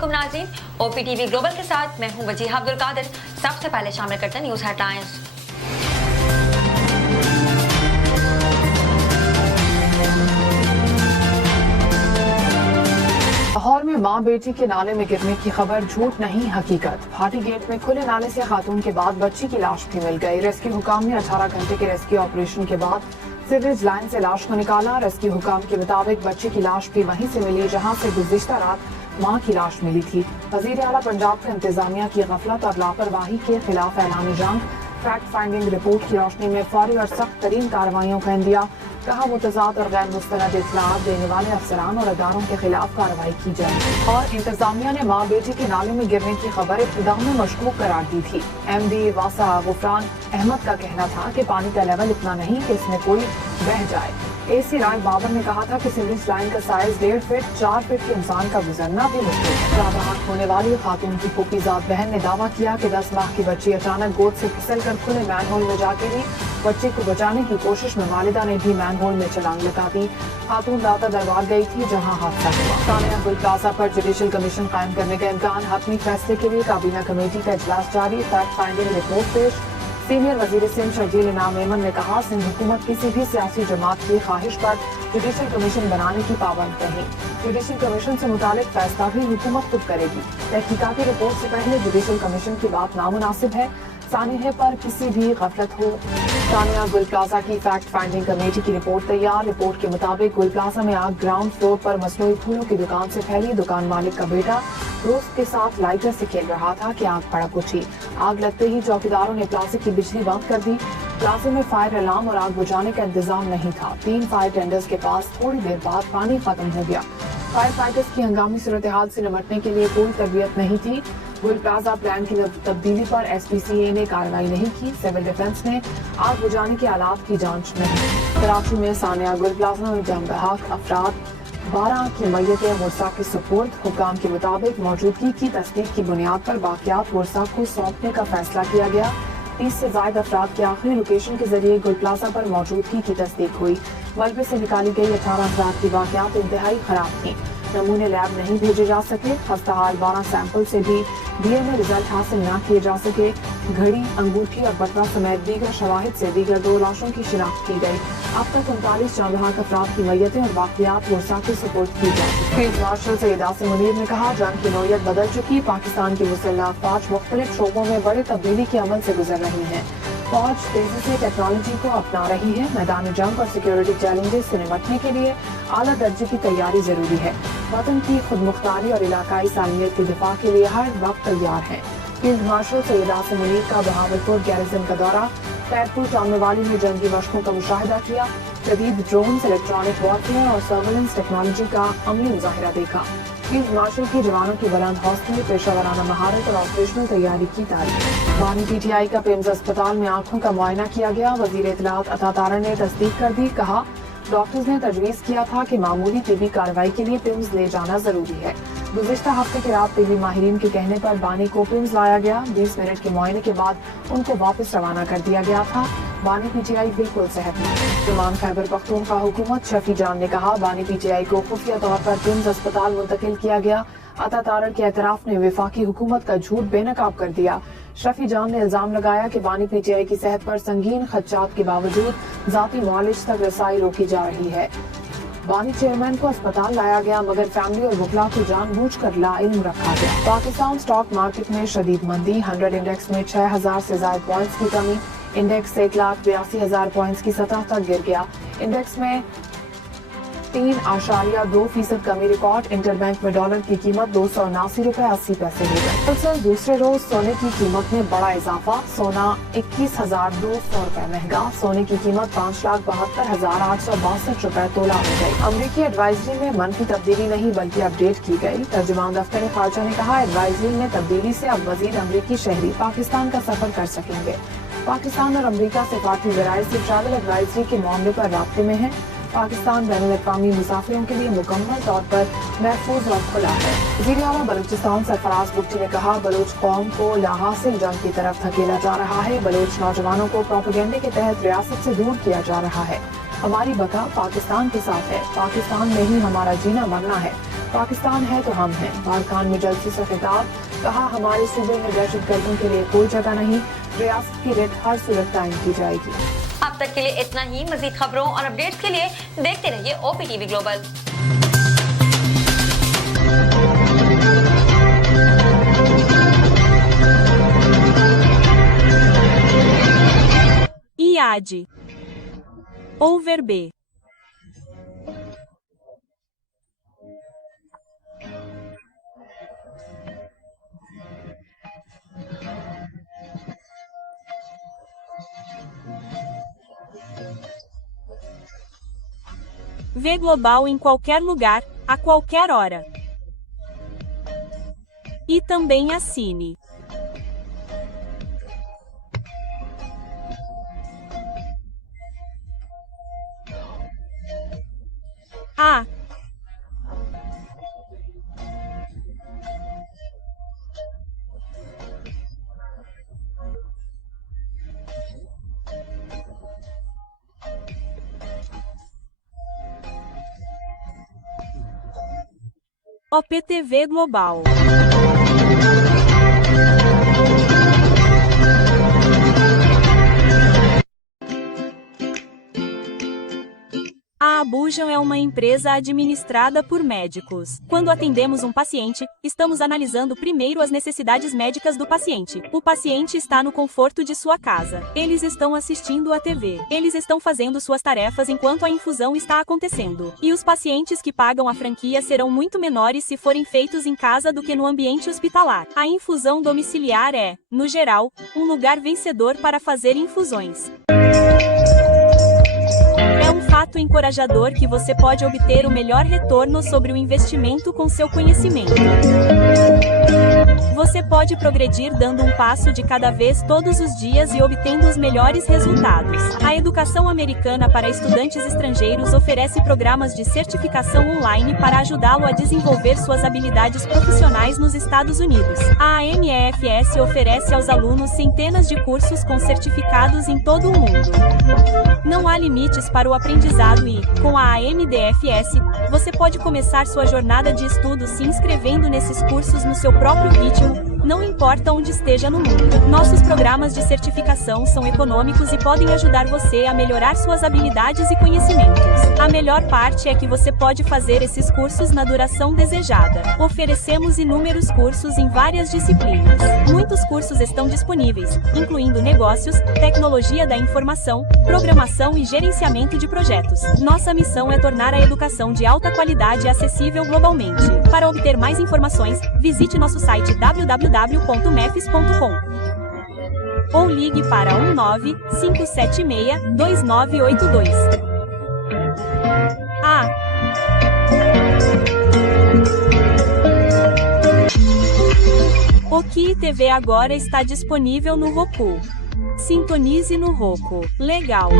वालेकुम नाज़रीन, OPTV global के साथ मैं हूं वजीहा अब्दुल कादिर। सबसे पहले शामिल करते हैं न्यूज़ हेडलाइंस। लाहौर में मां बेटी के नाले में गिरने की खबर झूठ नहीं हकीकत। भाटी गेट में खुले नाले से खातून के बाद बच्ची की लाश भी मिल गई। रेस्क्यू हुकाम ने 18 घंटे के रेस्क्यू ऑपरेशन के बाद सीवरेज लाइन से लाश को निकाला। रेस्क्यू हुकाम के मुताबिक बच्ची की लाश भी वहीं से मिली जहां से गुज़िश्ता रात मां की लाश मिली थी। वज़ीर आला पंजाब का इंतजामिया की गफलत और लापरवाही के खिलाफ ऐलान जंग। फैक्ट फाइंडिंग रिपोर्ट की रोशनी में फौरी और सख्त तरीन कार्रवाइयों का इंदिया। कहा मुतज़ाद और गैर मुस्तनद इत्तलात देने वाले अफसरान और अदारों के खिलाफ कार्रवाई की जाए। और इंतजामिया ने मां बेटी के नाले में गिरने की खबर इब्तिदा में मशकूक करार दी थी। MD वासा गुफरान अहमद का कहना था कि पानी का लेवल इतना नहीं कि इसमें कोई बह जाए। AC राय बाबर ने कहा था कि सीवरेज लाइन का साइज 1.5 फीट 4 फीट के इंसान का गुजरना भी मुश्किल है। राबहात होने वाली खातून की फूफीजाद बहन ने दावा किया कि 10 माह की बच्ची अचानक गोद से फिसल कर खुले मैनहोल में जा गिरी। बच्चे को बचाने की कोशिश में वालिदा ने भी मैनहोल में छलांग लगा दी। खातून दाता दरबार गई थी जहां हादसा हुआ। सानिया गुल प्लाजा पर जुडिशल कमीशन कायम करने का इम्कान। हतमी फैसले के लिए काबीना कमेटी का इजलास जारी। फैक्ट फाइंडिंग रिपोर्ट पेश। सीनियर वजीर सिंध शर्जील इनाम मेमन ने कहा सिंध हुकूमत किसी भी सियासी जमात की ख्वाहिश पर जुडिशल कमीशन बनाने की पाबंद नहीं। जुडिशल कमीशन से मुतालिक फैसला भी हुकूमत खुद करेगी। तहकीकाती रिपोर्ट से पहले जुडिशल कमीशन की बात नामुनासिब है। सानिया पर किसी भी गफलत हो। सानिया गुल प्लाजा की फैक्ट फाइंडिंग कमेटी की रिपोर्ट तैयार। रिपोर्ट के मुताबिक गुल प्लाजा में आग ग्राउंड फ्लोर पर मसनूई फूलों की दुकान से फैली। दुकान मालिक का बेटा दोस्त के साथ लाइटर से खेल रहा था कि आग भड़क उठी। आग लगते ही चौकीदारों ने प्लाजे की बिजली बंद कर दी। प्लाजे में फायर अलार्म और आग बुझाने का इंतजाम नहीं था। 3 फायर टेंडर्स के पास थोड़ी देर बाद पानी खत्म हो गया। फायर फाइटर्स की हंगामी सूरत हाल से निपटने के लिए कोई तरबियत नहीं थी। गुल प्लाजा प्लान की तब्दीली पर SPCA ने कार्रवाई नहीं की। सिविल डिफेंस ने आग बुझाने के आलात की जांच नहीं। कराची में सानिया गुल प्लाजा में जंग बहक अफराद 12 की मैयतें मुर्सा के सुपुर्द। हुकाम के मुताबिक मौजूदगी की तस्दीक की बुनियाद पर बाकियात मुर्सा को सौंपने का फैसला किया गया। 30 से ज्यादा अफराद की आखिरी लोकेशन के जरिए गुल प्लाजा पर मौजूदगी की तस्दीक हुई। मलबे से निकाली गई 18 अफराद की बाकियात इंतहाई खराब थी। नमूने लैब नहीं भेजे जा सके। खस्ताहाल 12 सैंपल से भी DNA रिजल्ट हासिल न किए जा सके। घड़ी, अंगूठी और बटवा समेत दीगर शवाहिद से दीगर 2 लाशों की शिनाख्त की गई। अब तक 39 जांबहाक अफराद की मैयतें और बाकियात मुर्सा के सुपुर्द की जा चुकी। फील्ड मार्शल सैयद आसिम मुनीर ने कहा जंग की नौयत बदल चुकी। पाकिस्तान की मुसल्लह अफवाज मुख्तलिफ शोबों में बड़े तब्दीली के अमल से गुजर रही है। फौज तेजी से टेक्नोलॉजी को अपना रही है। मैदान जंग और सिक्योरिटी चैलेंजेस से निपटने के लिए आला दर्जे की तैयारी जरूरी है। वतन की खुद मुख्तारी और इलाकाई सालमियत के दिफा के लिए हर वक्त तैयार है। फील्ड मार्शल सैयद आसिम मुनीर का बहावलपुर गैरिसन का दौरा। खैरपुर चांदवाली में जंगी मशकों का मुशाहिदा किया। जदीद ड्रोन्स, इलेक्ट्रॉनिक वॉरफेयर और सर्वेलेंस टेक्नोलॉजी का अमली मुजाहिरा देखा। फील्ड मार्शल की जवानों की बुलंद हौसले, पेशा महारत और ऑपरेशनल तैयारी की तारीफ। बानी PTI का पेम्स अस्पताल में आंखों का मुआयना किया गया। वजीर इत्तलात अता तारड़ ने तस्दीक कर दी। कहा डॉक्टर्स ने तजवीज़ किया था कि मामूली तिबी कार्रवाई के लिए पिम्स ले जाना जरूरी है। गुज़िश्ता हफ्ते की रात तिबी माहिरीन के कहने पर बानी को पिम्स लाया गया। 20 मिनट के मुआयने के बाद उनको वापस रवाना कर दिया गया था। बानी PTI बिल्कुल सेहतमंद। जुमान खैबर पख्तूनख्वा हुकूमत शफी जान ने कहा बानी PTI को खुफिया तौर पर पिम्स अस्पताल मुंतकिल किया गया। अता तारड़ के एतराफ ने वफाकी हुकूमत का झूठ बेनकाब कर दिया। शफी जान ने इल्जाम लगाया कि बानी PTI की सेहत पर संगीन खदशात के बावजूद जाती मुआलिज तक रसाई रोकी जा रही है। बानी चेयरमैन को अस्पताल लाया गया मगर फैमिली और वकला को जानबूझकर लाइल्म रखा गया। पाकिस्तान स्टॉक मार्केट में शदीद मंदी। 100 इंडेक्स में 6000 से ज्यादा पॉइंट्स की कमी। इंडेक्स 1,82,000 पॉइंट्स की सतह तक गिर गया। इंडेक्स में 3.2% कमी रिकॉर्ड। इंटरबैंक में डॉलर की कीमत 279 रुपए 80 पैसे हो गई। कल दूसरे रोज सोने की कीमत में बड़ा इजाफा। सोना 21,200 रुपए महंगा। सोने की कीमत 5,72,862 रुपए तोला हो गई। अमरीकी एडवाइजरी में मनफी तब्दीली नहीं बल्कि अपडेट की गई। तर्जुमान दफ्तर खारजा ने कहा एडवाइजरी में तब्दीली से अब मजीद अमरीकी शहरी पाकिस्तान का सफर कर सकेंगे। पाकिस्तान और अमरीका सिफारती ज़राए से ट्रैवल एडवाइजरी के मामले पर राब्ते में है। पाकिस्तान बैनुल-अक़वामी मुसाफिरों के लिए मुकम्मल तौर पर महफूज और खुला है। वज़ीर आला बलूचिस्तान सरफराज बुट्टी ने कहा बलूच कौम को लाहासिल जंग की तरफ धकेला जा रहा है। बलूच नौजवानों को प्रोपेगेंडे के तहत रियासत से दूर किया जा रहा है। हमारी बका पाकिस्तान के साथ है। पाकिस्तान में ही हमारा जीना मरना है। पाकिस्तान है तो हम हैं। बारखान मुजस्सिस से खिताब, कहा हमारे सूबे में दहशतगर्दों के लिए कोई जगह नहीं, रियासत की रिट हर सूरत कायम की जाएगी। अब तक के लिए इतना ही। मजीद खबरों और अपडेट्स के लिए देखते रहिए OPTV global. IAD Over B. Vê Global em qualquer lugar, a qualquer hora. E também assine. Ah! OPTV Global. A Abujan é uma empresa administrada por médicos. Quando atendemos um paciente, estamos analisando primeiro as necessidades médicas do paciente. O paciente está no conforto de sua casa. Eles estão assistindo à TV. Eles estão fazendo suas tarefas enquanto a infusão está acontecendo. E os pacientes que pagam a franquia serão muito menores se forem feitos em casa do que no ambiente hospitalar. A infusão domiciliar é, no geral, um lugar vencedor para fazer infusões. É um fato encorajador que você pode obter o melhor retorno sobre o investimento com seu conhecimento. Você pode progredir dando um passo de cada vez todos os dias e obtendo os melhores resultados. A educação americana para estudantes estrangeiros oferece programas de certificação online para ajudá-lo a desenvolver suas habilidades profissionais nos Estados Unidos. A AMEFS oferece aos alunos centenas de cursos com certificados em todo o mundo. Não há limites para o aprendizado e, com a AMDFS, você pode começar sua jornada de estudo se inscrevendo nesses cursos no seu próprio ritmo, não importa onde esteja no mundo. Nossos programas de certificação são econômicos e podem ajudar você a melhorar suas habilidades e conhecimentos. A melhor parte é que você pode fazer esses cursos na duração desejada. Oferecemos inúmeros cursos em várias disciplinas. Muitos cursos estão disponíveis, incluindo negócios, tecnologia da informação, programação e gerenciamento de projetos. Nossa missão é tornar a educação de alta qualidade acessível globalmente. Para obter mais informações, visite nosso site www.mefs.com ou ligue para 19576-2982. O QI TV agora está disponível no Roku. Sintonize no Roku. Legal!